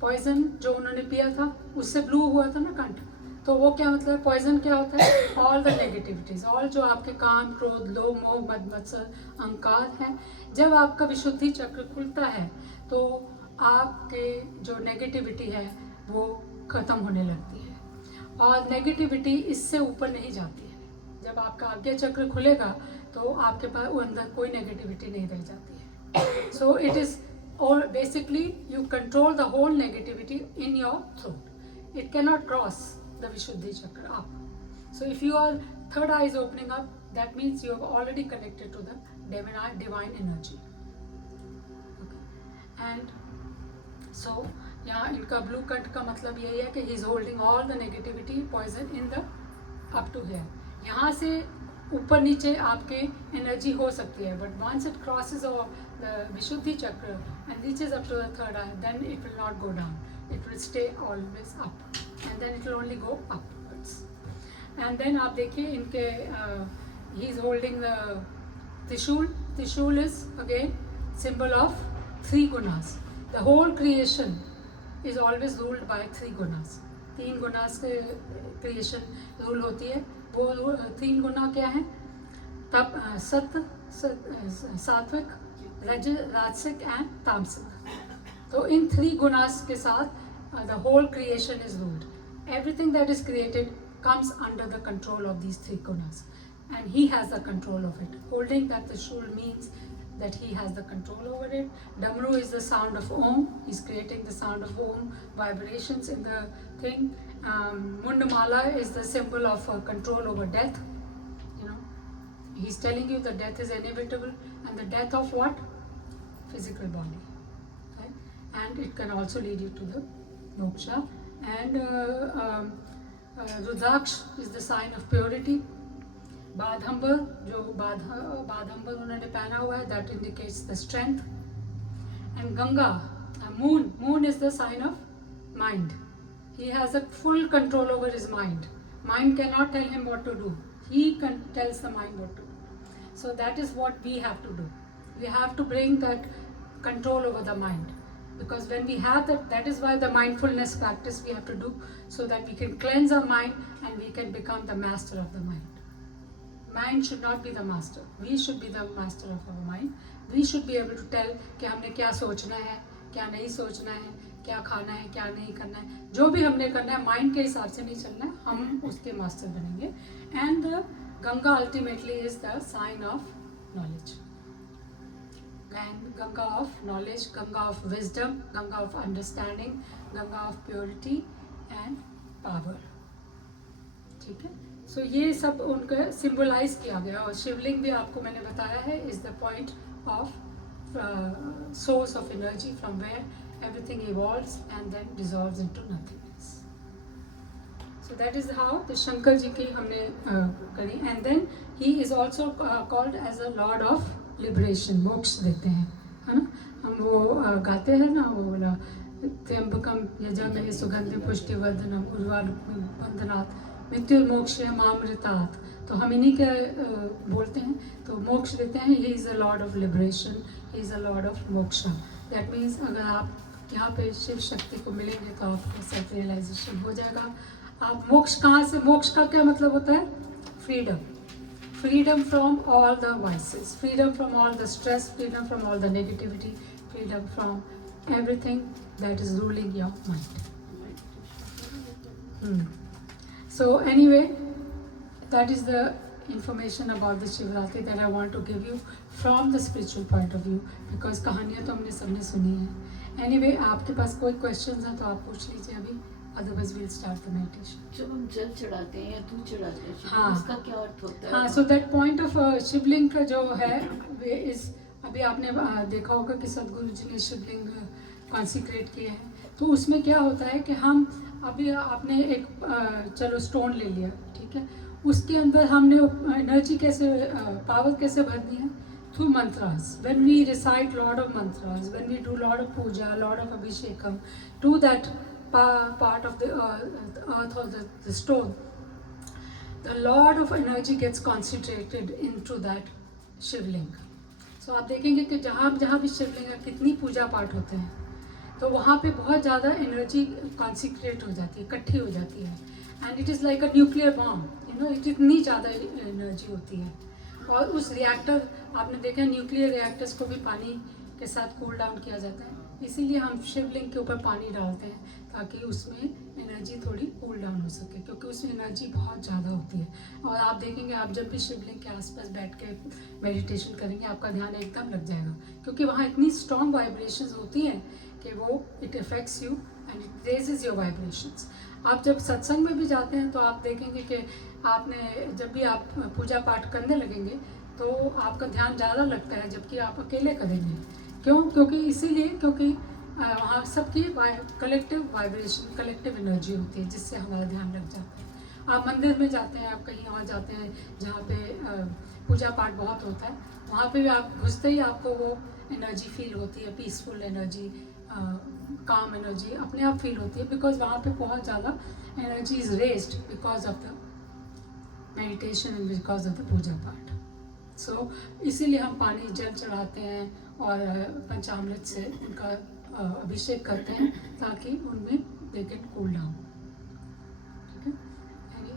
पॉइजन जो उन्होंने पिया था उससे ब्लू हुआ था ना कंठ. तो वो क्या मतलब, पॉइजन क्या होता है? ऑल द नेगेटिविटीज, ऑल जो आपके काम, क्रोध, लोभ, मोह, मद, मत्सर, अहंकार है. जब आपका विशुद्धि चक्र खुलता है तो आपके जो नेगेटिविटी है वो खत्म होने लगती है. और नेगेटिविटी इससे ऊपर नहीं जाती है. जब आपका आज्ञा चक्र खुलेगा तो आपके पास वो अंदर कोई नेगेटिविटी नहीं रह जाती है. सो इट इज और basically you control the whole negativity in your throat. It can not cross the Vishuddhi chakra up. So if you are third eye is opening up, that means you have already connected to the divine energy. And so यहाँ इनका ब्लू कंठ का मतलब यही है कि he is holding all the negativity poison in the up to here. यहाँ से ऊपर नीचे आपके एनर्जी हो सकती है, but once it crosses the Vishuddhi chakra and reaches up to the third eye, then it will not go down. It will stay always up and then it will only go upwards. And देन आप देखिए इनके he is holding the trishul. Trishul is again symbol of three gunas. The whole creation is always ruled by three gunas. तीन गुनास के क्रिएशन रूल होती है. वो तीन गुना क्या है? तप, सत्य, सात्विक, राजसिक एंड तामसिक. तो इन थ्री गुनास के साथ the whole creation is ruled. Everything that is created comes under the control of these three gunas, and he has the control of it. Holding that Trishul means that he has the control over it. Damru is the sound of Om. He's creating the sound of Om vibrations in the thing. Mundamala is the symbol of control over death. You know, he's telling you that death is inevitable, and the death of what? Physical body, right? And it can also lead you to the moksha. And Rudraksh is the sign of purity. बाधंबर, जो बाधंबर उन्होंने पहना हुआ है, that indicates the strength. And Ganga, moon is the sign of mind. He has a full control over his mind. Mind cannot tell him what to do. He tells the mind what to do. So that is what we have to do. We have to bring that control over the mind. Because when we have that is why the mindfulness practice we have to do, so that we can cleanse our mind and we can become the master of the mind. Mind should not be the master. We should be the master of our mind. We should be able to tell कि हमने क्या सोचना है, क्या नहीं सोचना है, क्या खाना है, क्या नहीं करना है. जो भी हमने करना है माइंड के हिसाब से नहीं चलना है, हम उसके मास्टर बनेंगे. And Ganga ultimately is the sign of knowledge. And Ganga of knowledge, Ganga of wisdom, Ganga of understanding, Ganga of purity and power. ठीक है. सो ये सब उनका सिम्बलाइज किया गया. और शिवलिंग भी आपको मैंने बताया है is the point of source of energy from where everything evolves and then dissolves into nothingness. So that is how the Shankar ji की हमने करी. And then he is also called as a lord of liberation. मोक्ष देते हैं, है ना. हम वो गाते हैं ना, वो बोला त्र्यंबकम यजामहे सुगंधि पुष्टिवर्धनम उर्वारुकमिव मृत्युर्मोक्षे मामृतात्. तो हम इन्हीं के बोलते हैं. तो मोक्ष देते हैं. He is a lord of liberation, he is a lord of moksha. That means अगर आप यहाँ पे शिव शक्ति को मिलेंगे तो आपको सेल्फ रियलाइजेशन हो जाएगा. आप मोक्ष कहाँ से, मोक्ष का क्या मतलब होता है? Freedom. Freedom from all the vices, freedom from all the stress, freedom from all the negativity, freedom from everything that is ruling your mind. So anyway, that is the information about the Shivratri that I want to give you from the spiritual point of view, because कहानियाँ तो हमने सबने सुनी है. Anyway, आपके पास कोई questions हैं तो आप पूछ लीजिए अभी, otherwise we'll start the meditation. जब हम जल चढ़ाते हैं या दूध चढ़ाते हैं शिव, हाँ. उसका क्या अर्थ होता है? हाँ, so that point of शिवलिंग का जो है वे इस अभी आपने देखा होगा कि सदगुरु जी ने शिवलिंग कॉन्सिक्रेट किया है. तो उसमें क्या होता है कि हम अभी आपने एक चलो स्टोन ले लिया, ठीक है, उसके अंदर हमने एनर्जी कैसे पावर कैसे भरनी है? Through mantras. When we recite lot of mantras, when we do lot of puja, lot of abhishekam to that part of the earth or the stone, the lot of energy gets concentrated into that Shivling. So आप देखेंगे कि जहाँ जहाँ भी शिवलिंग है, कितनी पूजा पाठ होते हैं, तो वहाँ पे बहुत ज़्यादा एनर्जी कॉन्सिक्रेट हो जाती है, इकट्ठी हो जाती है. And it is like a nuclear bomb, you know, इतनी ज़्यादा एनर्जी होती है. और उस रिएक्टर, आपने देखा न्यूक्लियर रिएक्टर्स को भी पानी के साथ कूल डाउन किया जाता है. इसीलिए हम शिवलिंग के ऊपर पानी डालते हैं ताकि उसमें एनर्जी थोड़ी कूल डाउन हो सके, क्योंकि उसमें एनर्जी बहुत ज़्यादा होती है. और आप देखेंगे, आप जब भी शिवलिंग के आसपास बैठ के मेडिटेशन करेंगे, आपका ध्यान एकदम लग जाएगा, क्योंकि वहाँ इतनी स्ट्रॉन्ग वाइब्रेशंस होती हैं कि वो it affects you and it raises your vibrations. आप जब सत्संग में भी जाते हैं तो आप देखेंगे कि आपने जब भी आप पूजा पाठ करने लगेंगे तो आपका ध्यान ज़्यादा लगता है, जबकि आप अकेले करेंगे. क्यों? क्योंकि इसीलिए क्योंकि वहाँ सबकी कलेक्टिव वाइब्रेशन, कलेक्टिव एनर्जी होती है, जिससे हमारा ध्यान लग जाता है. आप मंदिर में जाते हैं, आप कहीं और जाते हैं जहाँ पे पूजा पाठ बहुत होता है, वहाँ पे भी आप घुसते ही आपको वो एनर्जी फील होती है, पीसफुल एनर्जी, काम एनर्जी अपने आप फील होती है, बिकॉज वहाँ पे बहुत ज़्यादा energy is raised because of the meditation and because of the puja path. So इसीलिए हम पानी जल चढ़ाते हैं और पंचामृत से उनका अभिषेक करते हैं ताकि उनमें दे कैन कूल डाउन. ठीक है?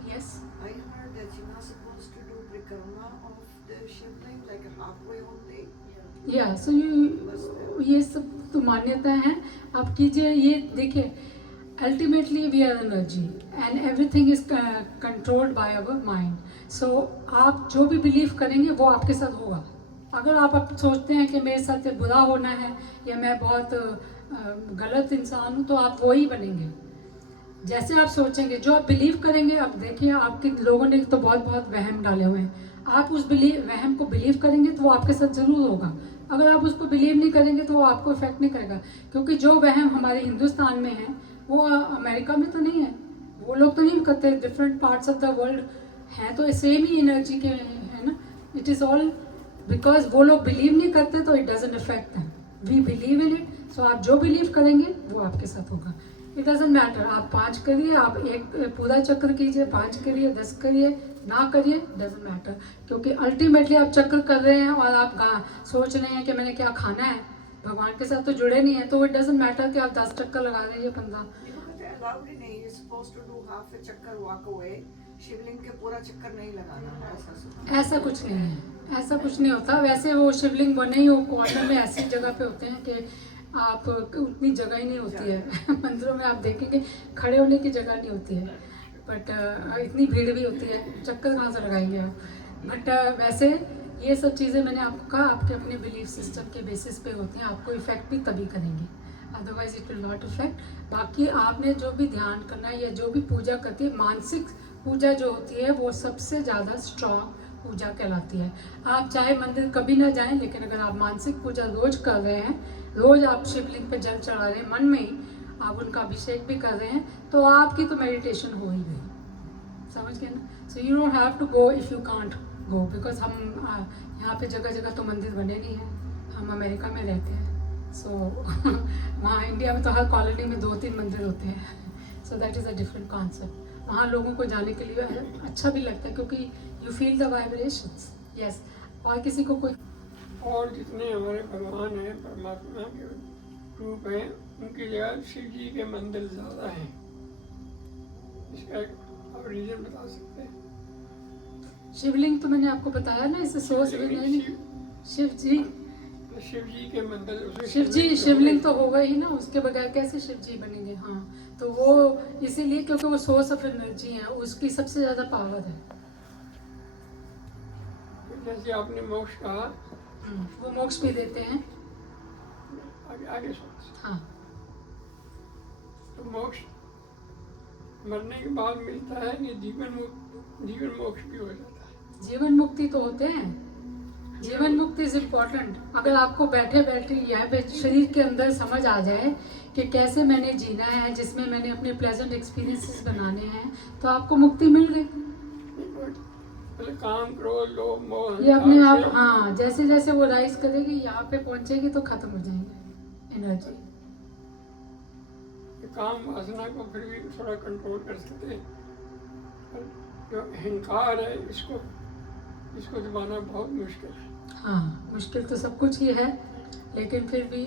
Yes, I heard that you're not supposed to do परिक्रमा of the shivling, like halfway only. या सो ये सब तो मान्यता है. आप कीजिए, ये देखिए, ultimately we are energy and everything is controlled by our mind. So आप जो भी बिलीव करेंगे वो आपके साथ होगा. अगर आप सोचते हैं कि मेरे साथ बुरा होना है या मैं बहुत गलत इंसान हूँ, तो आप वो ही बनेंगे. जैसे आप सोचेंगे, जो आप बिलीव करेंगे. अब देखिए, आपके लोगों ने तो बहुत बहुत वहम डाले हुए हैं. आप उस वहम को बिलीव करेंगे तो वो आपके साथ ज़रूर होगा. अगर आप उसको बिलीव नहीं करेंगे तो वो आपको इफेक्ट नहीं करेगा, क्योंकि जो वहम हमारे हिंदुस्तान में है वो अमेरिका में तो नहीं है. वो लोग तो नहीं करते. Different parts of the world हैं तो सेम ही एनर्जी के है ना. इट इज़ ऑल बिकॉज वो लोग बिलीव नहीं करते तो it doesn't affect them. We believe in it. So आप जो बिलीव करेंगे वो आपके साथ होगा. इट डजंट मैटर आप 5 करिए, आप एक पूरा चक्र कीजिए, 5 करिए, 10 करिए, ना करिए, डजंट मैटर. क्योंकि अल्टीमेटली आप चक्र कर रहे हैं और आप सोच रहे हैं कि मैंने क्या खाना है, भगवान के साथ तो जुड़े नहीं है. तो इट डजंट मैटर कि आप 10 चक्कर लगा रहे हैं या 15. Allowed in you're supposed to do half a chakkar, walk away. शिवलिंग के पूरा चक्कर नहीं लगाना है, ऐसा सुना. ऐसा कुछ नहीं है, ऐसा कुछ नहीं होता. वैसे वो शिवलिंग बने ही वो कॉर्नर में ऐसी जगह पे होते हैं कि आप उतनी जगह ही नहीं होती है. मंदिरों में आप देखेंगे खड़े होने की जगह नहीं होती है, बट इतनी भीड़ भी होती है, चक्कर कहाँ से लगाएंगे आप. बट वैसे ये सब चीज़ें मैंने आपको कहा आपके अपने बिलीफ सिस्टम के बेसिस पे होती हैं. आपको इफ़ेक्ट भी तभी करेंगे, otherwise it will not effect. बाकी आपने जो भी ध्यान करना है या जो भी पूजा करती है, मानसिक पूजा जो होती है वो सबसे ज़्यादा स्ट्रॉन्ग पूजा कहलाती है. आप चाहे मंदिर कभी ना जाएं, लेकिन अगर आप मानसिक पूजा रोज कर रहे हैं, रोज आप शिवलिंग पे जल चढ़ा रहे हैं, मन में ही आप उनका अभिषेक भी कर रहे हैं, तो आपकी तो मेडिटेशन हो ही गई. समझ गए ना. So you don't have to go if you can't go, because हम यहाँ पे जगह जगह तो मंदिर बने नहीं हैं. हम अमेरिका में रहते हैं. सो वहाँ इंडिया में तो हर कॉलोनी में 2-3 मंदिर होते हैं. सो that is a different concept. वहाँ लोगों को जाने के लिए अच्छा भी लगता है क्योंकि you feel the vibrations. Yes. और किसी को कोई और जितने हमारे भगवान हैं, परमात्मा के रूप हैं, उनकी जगह शिव जी के मंदिर ज़्यादा हैं. इसका आप रीजन बता सकते हैं? शिवलिंग तो मैंने आपको बताया ना, इसे सोच भी नहीं. शिव जी तो शिव जी के मंदिर उसमें शिव जी शिवलिंग तो होगा ही ना, उसके बगैर कैसे शिव जी बनेंगे। हाँ, तो वो इसीलिए क्योंकि वो सोर्स ऑफ एनर्जी है, उसकी सबसे ज्यादा पावर है। जैसे आपने मोक्ष कहा, वो मोक्ष भी देते हैं। आगे आगे सोच। हाँ, तो मोक्ष मरने के बाद मिलता है कि जीवन मोक्ष भी हो जाता है? जीवन मुक्ति तो होते हैं। जीवन मुक्ति इज इम्पोर्टेंट। अगर आपको बैठे बैठे यहाँ पे शरीर के अंदर समझ आ जाए कि कैसे मैंने जीना है, जिसमें मैंने अपने प्लेजेंट एक्सपीरियंसेस बनाने हैं, तो आपको मुक्ति मिल गई। मतलब काम क्रोध लोभ मोह ये अपने अहंकार आप, से हाँ, जैसे जैसे वो राइज करेगी यहाँ पे पहुंचेगी तो खत्म हो जाएंगे एनर्जी। काम वासना को फिर भी थोड़ा कंट्रोल कर सकते हैं। और जो अहंकार है इसको दबाना बहुत मुश्किल है। हाँ, मुश्किल तो सब कुछ ही है, लेकिन फिर भी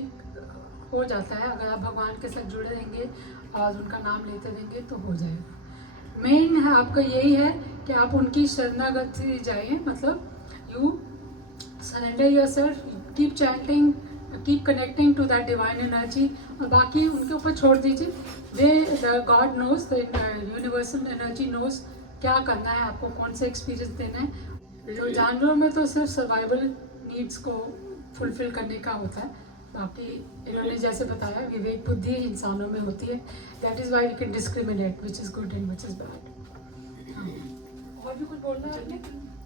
हो जाता है। अगर आप भगवान के साथ जुड़े रहेंगे और उनका नाम लेते रहेंगे तो हो जाएगा। मेन है आपका यही है कि आप उनकी शरणागति जाइए, मतलब you surrender yourself, keep chanting, keep connecting to that divine energy, और बाकी उनके ऊपर छोड़ दीजिए। The god knows, the universal energy knows क्या करना है आपको, कौन सा एक्सपीरियंस देना है। तो जानवरों में तो सिर्फ सर्वाइवल नीड्स को फुलफिल करने का होता है, बाकी इन्होंने जैसे बताया विवेक बुद्धि इंसानों में होती है। That is why we can discriminate which is good and which is bad. और भी कुछ बोलना है आपने?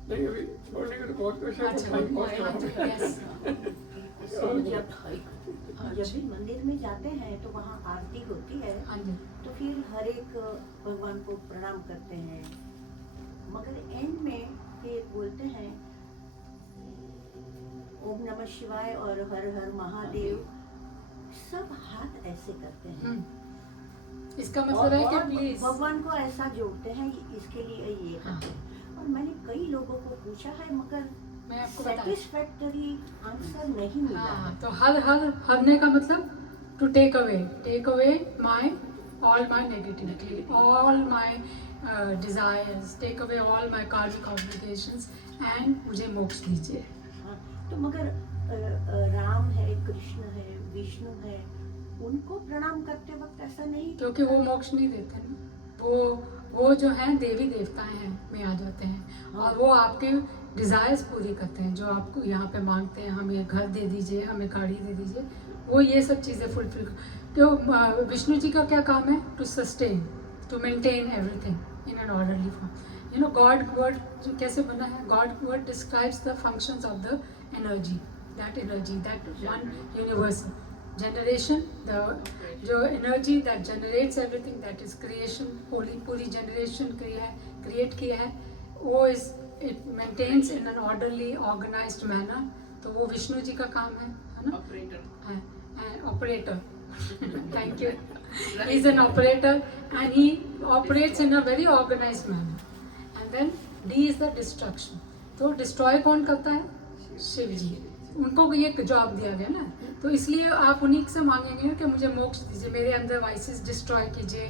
नहीं, अभी बोलने का तो बहुत कुछ है, अच्छा, टाइम बहुत कम है। यस। जब भी मंदिर में जाते हैं तो वहाँ आरती होती है, हाँ जी, तो फिर हर एक भगवान को प्रणाम करते हैं, मगर एंड में फिर बोलते हैं ओम नमः शिवाय और हर हर महादेव, सब हाथ ऐसे करते हैं। इसका मतलब है कि और प्लीज भगवान को ऐसा जोड़ते हैं, इसके लिए ये हाँ। करते हैं। और मैंने कई लोगों को पूछा है, मगर मैं आपको बता, सेटिस्फैक्टरी आंसर नहीं मिला। हाँ, तो हरने का मतलब to take away my all my negativity, all my desires, take away all my karmic obligations and मुझे मोक्ष दीजिए। हाँ, तो मगर राम है, कृष्ण है, विष्णु है, उनको प्रणाम करते वक्त ऐसा नहीं, क्योंकि वो मोक्ष नहीं देते ना, वो जो है देवी देवताएं हैं में आ जाते हैं, और वो आपके डिज़ायर्स पूरी करते हैं जो आपको यहाँ पे मांगते हैं, हमें घर दे दीजिए, हमें गाड़ी दे दीजिए, वो ये सब चीज़ें फुलफिल। तो विष्णु जी का क्या काम है? To sustain, to maintain everything in an orderly form. You know God word कैसे बना है? God word describes the functions of the energy, that one universal generation, जो energy that generates everything, that is creation, पूरी जनरेशन क्रिएट किया है, वो is it maintains in an orderly organized manner. तो वो विष्णु जी का काम है ना, operator. Thank you. He is an operator and he operates in a very organised manner. And then the is the destruction. तो डिस्ट्रॉय कौन करता है? शिव जी। उनको ये जॉब दिया गया ना, तो इसलिए आप उन्हीं से मांगेंगे कि मुझे मोक्ष दीजिए, मेरे अंदर वाइसेस डिस्ट्रॉय कीजिए।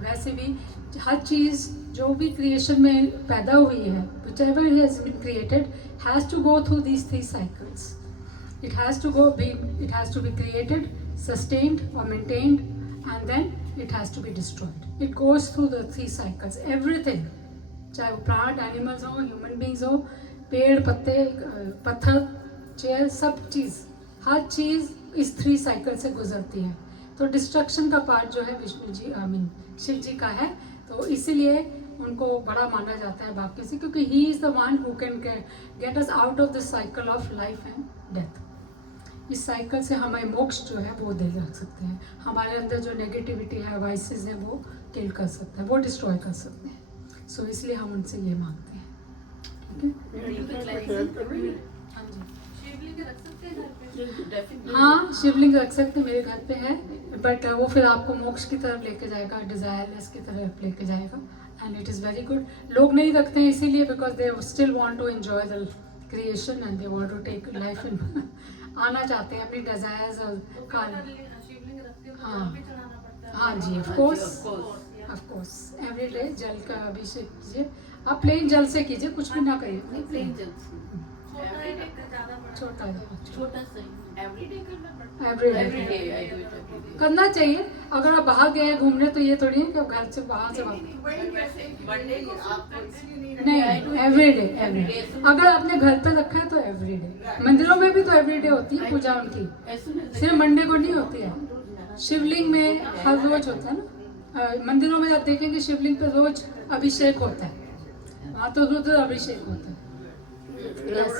वैसे भी हर चीज़ जो भी क्रिएशन में पैदा हुई है, whichever has been created has to go through these 3 cycles. It has to be created, sustained or maintained, and then it has to be destroyed. It goes through the 3 cycles. Everything, चाहे वो प्लांट, एनिमल्स हो, ह्यूमन बींग्स हो, पेड़, पत्ते, पत्थर, चेयर, सब चीज़, हर चीज़ इस 3 cycle से गुजरती है। तो डिस्ट्रक्शन का पार्ट जो है विष्णु जी, शिव जी का है, तो इसीलिए उनको बड़ा माना जाता है बाकी से, क्योंकि he is the one who can get us out of the cycle of life and death. इस साइकिल से हमें मोक्ष जो है वो दे जा सकते हैं, हमारे अंदर जो नेगेटिविटी है, वाइसेस है, वो किल कर सकते हैं, वो डिस्ट्रॉय कर सकते हैं। सो इसलिए हम उनसे ये मांगते हैं। हाँ जी, हाँ, शिवलिंग रख सकते हैं, मेरे घर पे है, बट वो फिर आपको मोक्ष की तरफ लेके जाएगा, डिजायरलेस की तरफ लेके जाएगा, and it is very good. लोग नहीं रखते हैं इसीलिए because they still want to enjoy the creation and they want to take life in आना चाहते हैं अपनी डिजायर्स और हाँ जी, ऑफ कोर्स एवरी डे जल का अभिषेक कीजिए। आप प्लेन जल से कीजिए, कुछ भी ना करिए, प्लेन जल से छोटा है छोटा सा एवरीडे करना पड़ता है। Every day. Everyday I do it everyday. करना चाहिए। अगर आप बाहर गए हैं घूमने तो ये थोड़ी है कि आप घर से बाहर से वापस वही वैसे मंडे को आपको इसलिए नहीं नहीं, एवरीडे। अगर आपने घर पे रखा है तो एवरीडे। मंदिरों में भी तो एवरीडे होती है पूजा उनकी, सिर्फ मंडे को नहीं होती है। शिवलिंग में हर रोज होता है ना। मंदिरों में आप देखेंगे शिवलिंग पे रोज अभिषेक होता है, वहाँ तो रुद्र अभिषेक होता है। Yes.